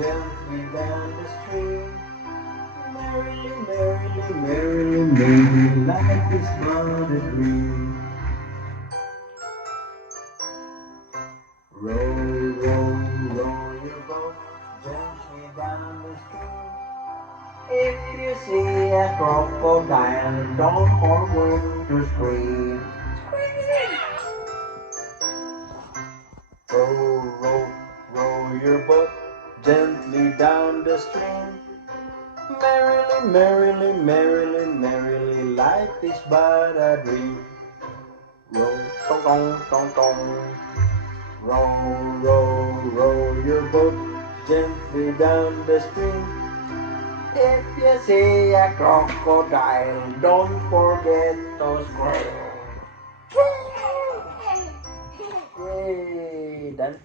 gently down the stream. Merrily, merrily, merrily, merrily, life is but a dream. Row, row, row your boat gently down the stream. If you see a crocodile, don't forget to scream. Row, row, row your boat gently down the stream. Merrily, merrily, merrily, merrily, life is but a dream. Row, tong tong tong tong. Row, row, row your boat gently down the stream. If you see a crocodile, don't forget to scream. Yay! Done.